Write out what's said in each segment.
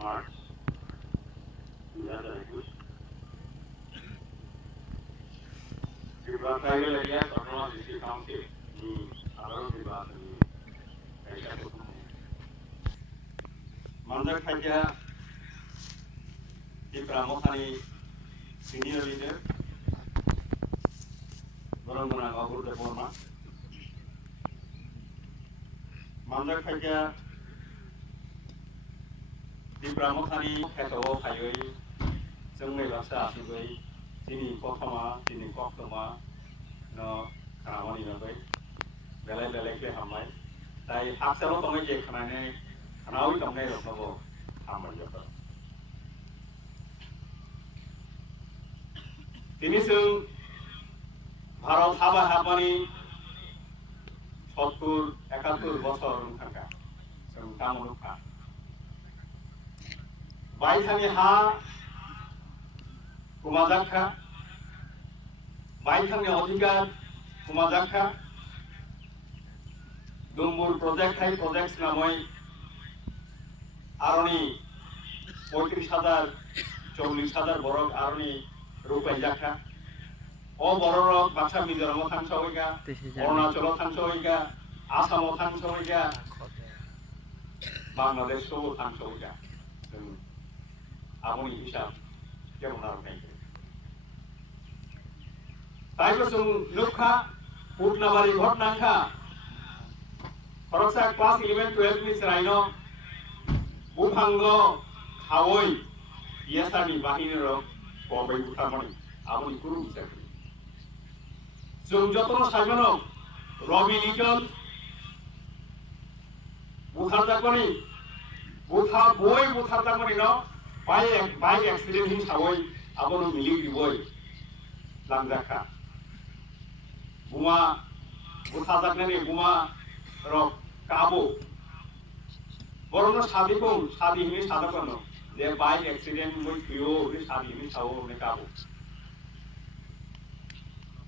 March 2021 Tribhuvan Tribal Area Autonomous District Council di Salarung Tribhuvan Kaisa Kutum Manjak Khaja di Pramokhani Senior Leader Borong-borong Agur Deporma Manjak Khaja di Pramokhani Ketowo Khayoi Jongmei Baksa Asugoi Dini Kokhama Dini Kokhama no Khamani Nabai Belai-belai ke hamai Tai haksalo tomai je khanane khanawi tomnai roknobo hamai jota Tini sung Bharat Haba Habani 70-71 বছর থাকা sung Kamulukha Baithani ha Kumajakha Baithani Odhikar Kumajakha Dumbur Project Hai Projects Namoi Aroni 35,000 40,000 borok Aroni Rupai Jakha O borok Baksa Mizoram Thangsawika Arunachal Thangsawika Assam Thangsawika Bangladesh Thangsawika Amoni Hisab Kemon Arunai Taiko sung Nukha Putnabari Ghotnakha Koroksa class 11-12 ni Seraino Buphango Khawoi Yasani Bahiniro Kobai Buthamani Amoni Kuru Bisakri Sung Jotono Sajono Robbie Little Butharjakoni Butha Boy Butharjakoni no Bike accident in Savoy Abono Miliki Boy Lamjaka Buma Butharjakani Buma Rock Cabo Borono Sadikon Sadi Himi Sadakono their bike accident with Pio Sadi Himi Sao Cabo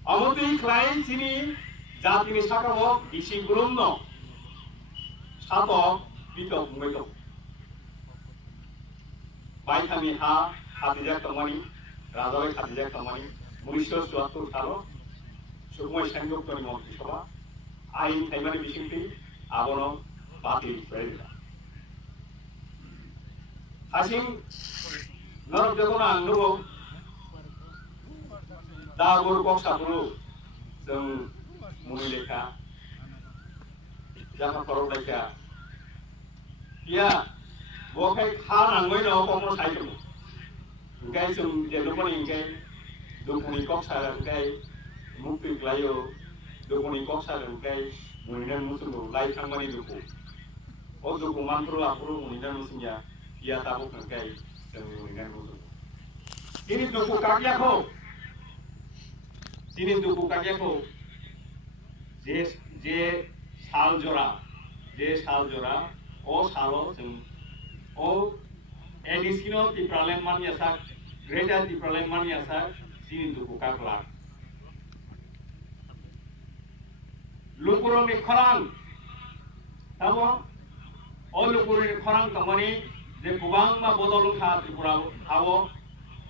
Amoti client Sini Jatini Sakamo Ishi Bruno Sato Pito Mueto Baithami Ha Hadijak Tomani Razawai Hadijak Tomani Mauritius Suatu Taro Sukmoy Sangyok Toni Monti Soba Ain Taimani Bishimpi Abono Bati Ferida Hasim Norok Jotona Nubo Dagur Koksa Puru Sung Munileka Jaka Koroleka Ia Bokai Khan Angoino Komo Saikamu Gai Sung Jelupani Gai Dukuni Koksa Gai Mukti Klayo Dukuni Koksa Gai Muninan Musumu Lai Kangmani Duku O Duku Mantru Apuru Muninan Musumya Ia Tabu Gai Muninan Musumu Ini Duku Kakyako Ini Duku Kakyako Je Saljora O Salo O Additional Tipralan Maniasak Greater Tipralan Maniasak Ini Duku Kaklar Lupurong ni Khorang Tabo O Lupurong ni Khorang Kamani Je Kubang Ma Bodolung Kha Tripura Hawo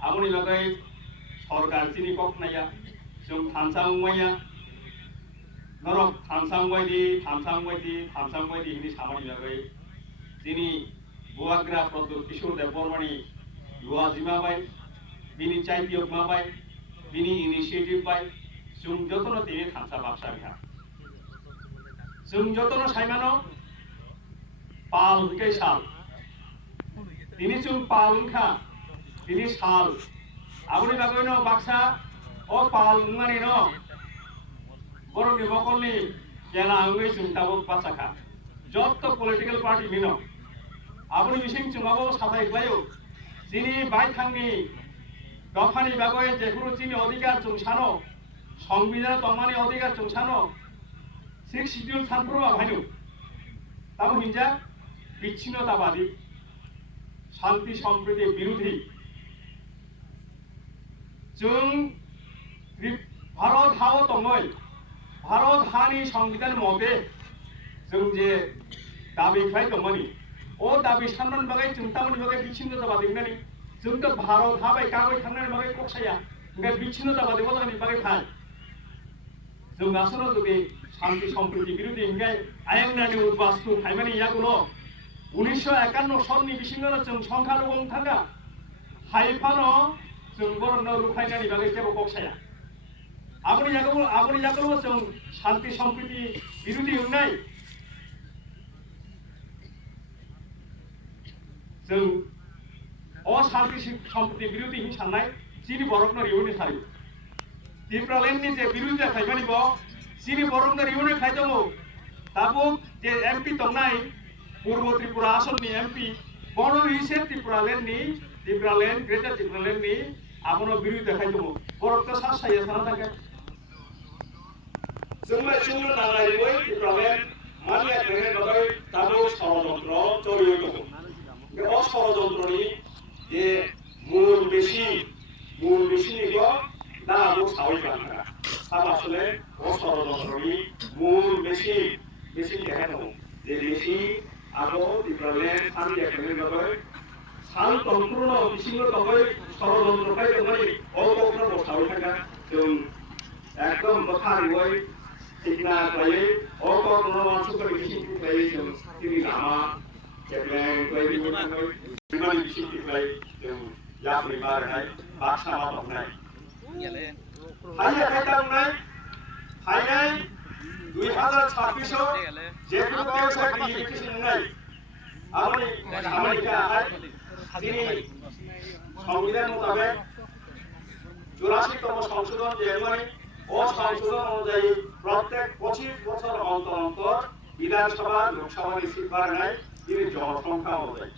Amuni Lagai Sorkar Sini Koknaya Sung Thansang Maya Norok Thansang Waidi Hini Samani Lagai Sini Buagra Produk Kishur Depormani Yuwa Zima Bai Bini Chaitiyok Ma Bai Bini Initiative Bai Sung Jotono Tini Thansa Baksa Biha Sung Jotono Saimano Pal Hikai Sal Tini Sung Pal Kha Tini Sal Abuni Bagoino Baksa O Pal Mani no Borong ni Bokolni Jana Angui Sung Tabok Pasaka Jotto Political Party Mino Abuni Mishing Chungabo Satai Bayo Sini Baithangni Gofani Bagoy Jekuru Chini Odikar Chungsano Songbidana Tomani Odikar Chungsano 6 Schedule Sanpurwa Bhainu Tabo Hinja Bichhinnotabadi Shanti Sampriti Birudhi Jung Bharat Hao Tongoi Bharat Hani Songbidan Mote Jung Je Dabi Khai Tomani o dabi sanman bagai जों tamani bagai bichinnatabaदी होननानै जोंथ' भारत हाबाय गाबै थांनानै बागै कक्साया ओमफ्राय बिच्छिन्नताबादी मोजांनि बागै फाय जों आसनाव जुदि शांति सम्प्रीति बिरोधी ओमफ्राय आयेंनानि उद्बास्तु फायमानि यागुलो 1951 सननि बिसिङाव जों संख्यालुगं थांगा हायफानो जों बर'नो रुफायनानि बागै जेबो कक्साया आबनि यागुलो जों शांति सम्प्रीति बिरोधी होननाय जों अशांति सम्प्रीति बिरोधी हिंसानाय चीनी बरफनो रिउनि थायो त्रिपुरालेण्डनि जे बिरोधी खायमानिब चीनी बरफनो रिउनि खाय दङ दाबो जे एमपि दंनाय पूर्व त्रिपुरा आसननि एमपि बनो रिसे त्रिपुरालेण्ड ग्रेटार त्रिपुरालेण्डनि आबनो बिरोधी खाय दङ बरफनो सासाया थाना थाखाय जोंलाय जोंनो नांनाय बै त्रिपुरालेण्ड मानिया थांनाय बागै दाबो षড়যন্ত্র जरिয়ে दङ बे षড়যন্ত্রनि जे मूल बेसिनिखौ दा आबो सावै बांखा साब आसले षড়যন্ত্রनि मूल बेसिन देखाय दङ जे बेसि आबो त्रिपुरालेण्ड साननि थांनाय बागै सान तंत्रनो बिसिङो दङै षড়যন্ত্র खाय दङै अगोखनो सावै थांगा जों एकदम बखारियै सिगना बायै अगोखनो मानसिफोर बिसिं बायै जों तिनि लामा जेब्लाय बायदि बिमानि बिसिंनिफ्राय जों याबनि बारनाय बाक्सा मावनाय हायो खायदांनाय हायनाय 2026 जेबो देवसा क्लिनिकेशन होननाय आमानि आमेरिका তিনি সংবিধান মোতাবেক 84তম সংশোধন যে মানে ও সংশোধন অনুযায়ী প্রত্যেক 25 বছর অন্তর অন্তর বিধানসভা লোকসভা রিসিভ বাড়ায় তিনি জনসংখ্যা অনুযায়ী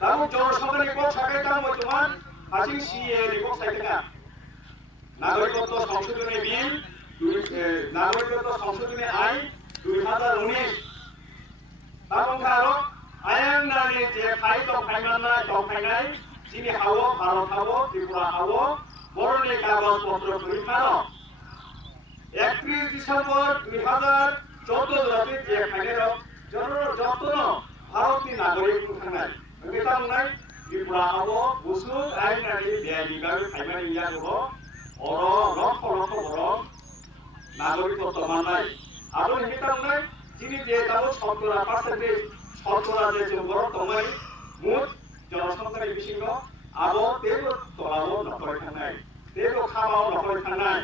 তাও জনসংখ্যা রিপোর্ট সাকাইতাম বর্তমান হাসিং সিএ রিপোর্ট সাকাইতা নাগরিকত্ব সংশোধনী বিল নাগরিকত্ব সংশোধনী আইন 2019 তাবং আরো आयेंनानि जे फाइ दंफायनाय चीनी हावो भारत हावो त्रिपुरा हावो बर'नि कागज पत्र परीक्षानो 31 डिसेम्बर 2014 राति जे फाइनेरो जतनो भारतनि नागरिक थांनाय बेतांनाय त्रिपुरा हावो गुसु आयेंनानि बेयालिगार फाइमानि यागो अरो लक्ष बर' नागरिकत्व माननाय आरो बेतांनाय चीनी जे दाबो 70% সরকার যে জঙ্গল তমাই মুত জনসংখ্যার বিশিঙ্গ আবো তেলো তলাবো নকরে থানায় তেলো খাবাও নকরে থানায়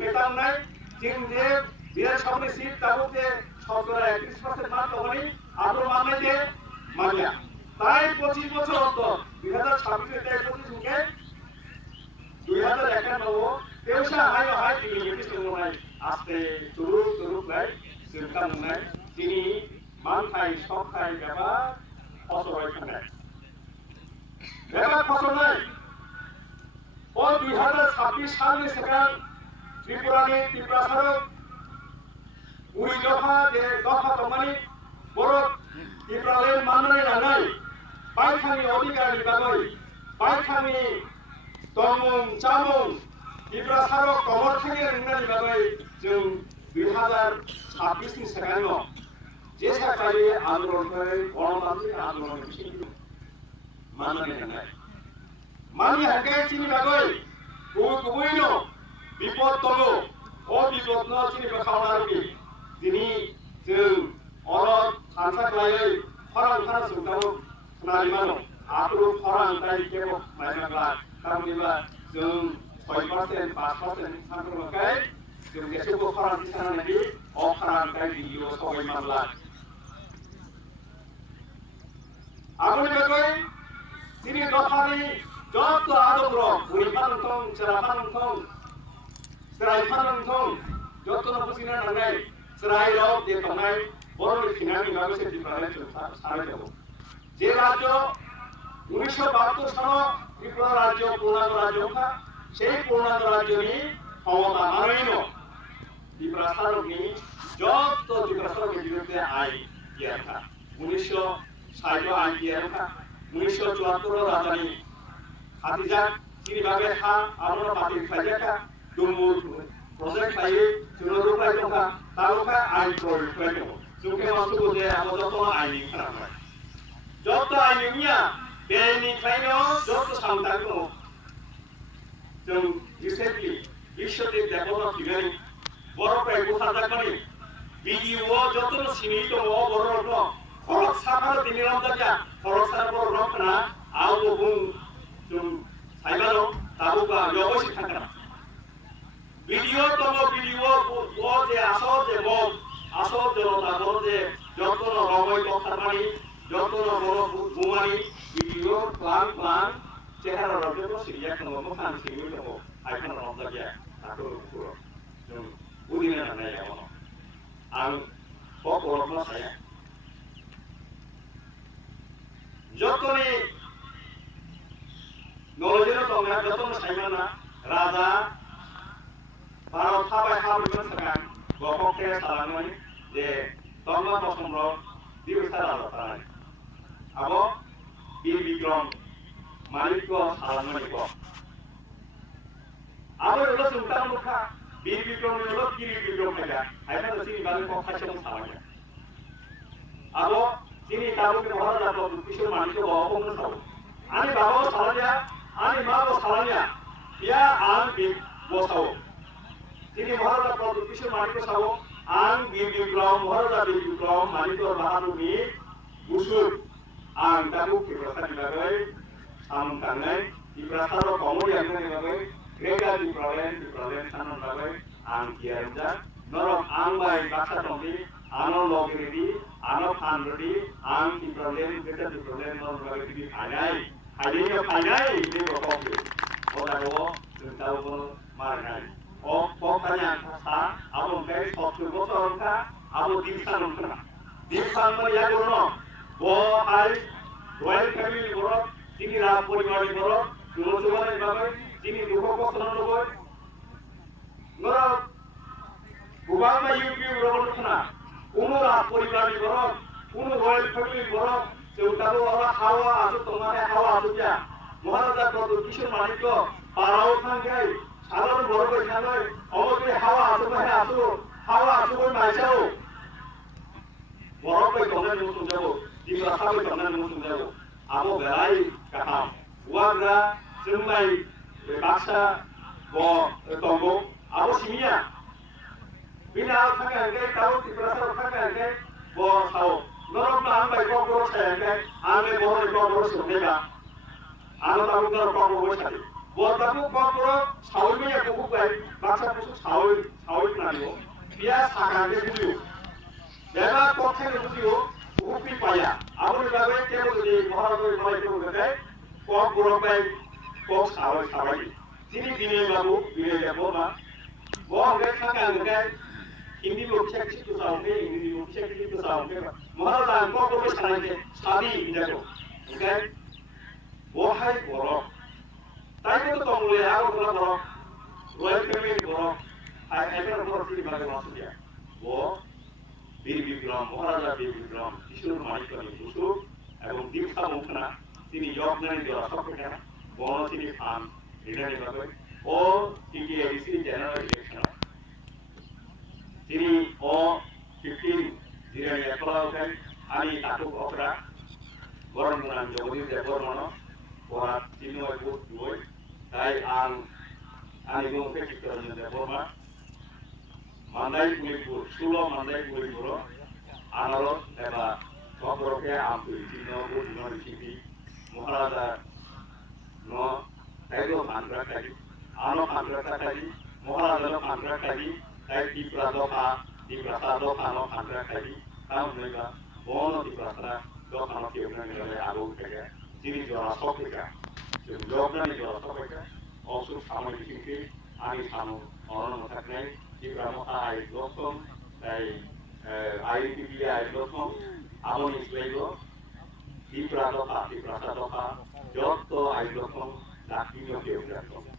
নেতামনাই চিন যে বিধানসভার সিট তাবুতে সরকার 31% মান তমাই আবো মানলে যে মানিয়া তাই 25 বছর অন্তর 2026 তে 25 কে 2091 তেউসা হাই তিনি নির্দিষ্ট নাই আস্তে তুরু নাই সিরকাম নাই তিনি মানখাই সবখাই বেবা ফসল খানে বেবা ফসল নাই ও 2026 সালে সেখান ত্রিপুরা সড়ক উড়ি দফা তমানি বড় ত্রিপুরালের মাননাय লানাय পাইখানি অধিকারী বাগৈ পাইখানি তমুং চামুং ত্রিপুরা সড়ক কমর থেকে রংনাनि বাগৈ जों 2026 नि सेखानो जे सरकारि आन्दोलनफोर गणतान्त्रिक आन्दोलन मानि हांगाय चिनि बागै गुबैनो बिपद दङ अ बिपदनो चिनि खावनारनि दिनै जों अरब सानसाख्लायै फरां थाना सुंदाव नारिमानो आतुर फरां दाय केबो माइनाग्ला थारनिबा जों 6% 5% सानफ्रोमखाय जों एसेबो फरां थिसानानै अ फरां दाय दियो सबाय मानला आगुनि बागै তিনি দফানি যত আদব্র বুড়িফানথং চেরাফানথং চেরাইফানথং যত বুঝিনা নাंनाय চেরাই রব দে তংनाय বড় ফিনানি বাগৈ ত্রিপুরালে সারাই দেব যে রাজ্য 1972 সালে ত্রিপুরা রাজ্য পূর্ণাঙ্গ রাজ্য था সেই পূর্ণাঙ্গ রাজ্যনি ক্ষমতা মানেইনো ত্রিপুরা সরকারনি যত ত্রিপুরা সরকারের বিরুদ্ধে আইন দিয়া था 1960 আইন দিয়া था 1974 রাজধানী হাতিজাক চিনি বাগে হা আমরা পাতি খাইজাকা দুমুর প্রজেক্ট খাইয়ে জনরূপায় দংখা তারকা আইন প্রয়োগ जोंखे मानसिखौ जे आबो जत आइनि खालामबाय जत आइनिया बेनिखायनो जत सामथाय दङ जों रिसेन्टलि बिश्वदेब देबबर्मा बिगानि बर'फ्राय गथाजाखनि भिडिअ जतनो सिनि दङ बर'फ्रा खरक साफार दिनै रमजाया खरक साफार रखना आवबो बुं जों साइबानो ताबुका यबसि थांगोन भिडिअ दङ भिडिअ ओ जे आसो जनता बर जे जतनो रमय दखारमानि जतनो बर बुमानि भिडिअ प्लान চেহারা রজত সিরিয়া কোনো মহান সিরিয়া দङ আইখান রমজায়া তাকো পুরো जों बुजिनो हानाय नङा आं बर'फोरनो साया जतनि नलेजनो दंना जतनो सायमाना राजा भारत थाबाय हाबैमोन सागां गफके सालांमोन जे दंना बसम्र दिवसा राजा थानाय आबो बीर बिक्रम मालिकको सालांमोन आबो एलो सुंतान मुखा बीर बिक्रम एलो गिरि बिक्रम हैगा आइना सिनि बाले को खासेम सालांया आबो सिनि ताबो के भरा जातो किशोर मानिको बाबो साव आनि बाबो सालांया आनि माबो सालांया या आं बि बसाव सिनि भरा जातो किशोर मानिको साव आं बीर बिक्रम भरा जातो बिक्रम मानिको बाहादुरनि गुसुर आं ताबो के प्रसाद लागै सामखांनाय इब्रासारो कमरियानि लागै Grega di Pralen sanon bagai ang kiarja norok ang bai baksa tombi ano logiri ano khandri ang di Pralen Grega di Pralen norok bagai di khanai ini bokok oda go tentau go marnai o kanya sa abo kai soktu go sorka abo dimsan kana dimsan ma ya gono bo ai royal family borok tini ra poribari borok jumajumane bagai তিনি দুঃখ কষ্ট নগর নর বুবামা YouTube রবনা কোনো রাত পরিবারের ঘর কোনো royal ফ্যামিলির ঘর সেউটারও ওরা হাওয়া আছে তোমারে হাওয়া আছে যা মহারাজা কত কিশোর মানিক পারাও থাঙ্গাই সাধারণ বড় কই থাঙ্গাই অমতে হাওয়া আছে ভাই আসো হাওয়া আছে কই মাইসাও বড় কই তোমরা নিমুন যাব দিবা সাবে তোমরা নিমুন যাব আবো বেলাই কাহাম ওয়াগরা जोंनाय बाक्सा दंग आबो सिमिया बिना थांगांगे दाउ तिब्रासाव थांगांगे ब साव नरक ना आं बाइक बर सायांगे आंने बर बर सोंदेगा आं दाउ नरक बर सादि ब दाउ बर सावैमे को बाइ बाक्सा पुसु सावै नानियो बिया सागांगे बुलियो बेबा कथाने बुलियो उफि पाया आबो बाबे केबो दि महाराज बाइ केबो गए को बर बाइ को सावै Sini bini babu, bini Deborma. Wah, mereka kan kan ini लोग चेक तो साउंड ini लोग चेक तो साउंड महाराज हमको तो बस खाने शादी जाको ओके वो है बोलो ताकि तो तुम ले आओ बोला बोलो रॉयल फैमिली बोलो आई एकर बोलो सिटी बागे मासु दिया वो बीर बिक्रम महाराजा बीर बिक्रम किशोर मालिक का निपुसु एवं दीपसा मुखना তিনি যজ্ঞানি দেওয়া সবটা বড় তিনি ফান এখানে বাবা ও টিটিএডিসি জেনারেল ইলেকশন তিনি ও 15 জিরানি একলাওখান আমি তাটুক অকরা গরম নাম জগদীশ দেববর্মন ওরা চিনয় বুট দুই তাই আমি গমকে চিত্তরঞ্জন দেববর্মা মান্দাই কুলিপুর ষোলো মান্দাই কুলিপুর আনারত এবা সকরকে আমি চিহ্ন বুট নরিচিপি মহারাজা ন তাইলো পান্ড্রা কালি আনো পান্ড্রা কালি মহারাজা পান্ড্রা কালি তাই দিপ্রাসা দোকা নো পান্ড্রা কালি তাও নেগা বন দিপ্রাসা দোকা নো কেবনা নেলে আগো থেকে যিনি জরা সকেকা জগনানি জরা সকেকা অসুখ সাময়িক কিন্তু আমি সামু অরণ থাকলে দিপ্রামা আই দোকম তাই আইডিবি আই দোকম আমনি স্লেগো Di Prasata, Jotto Ailokong, Lakino Keundato.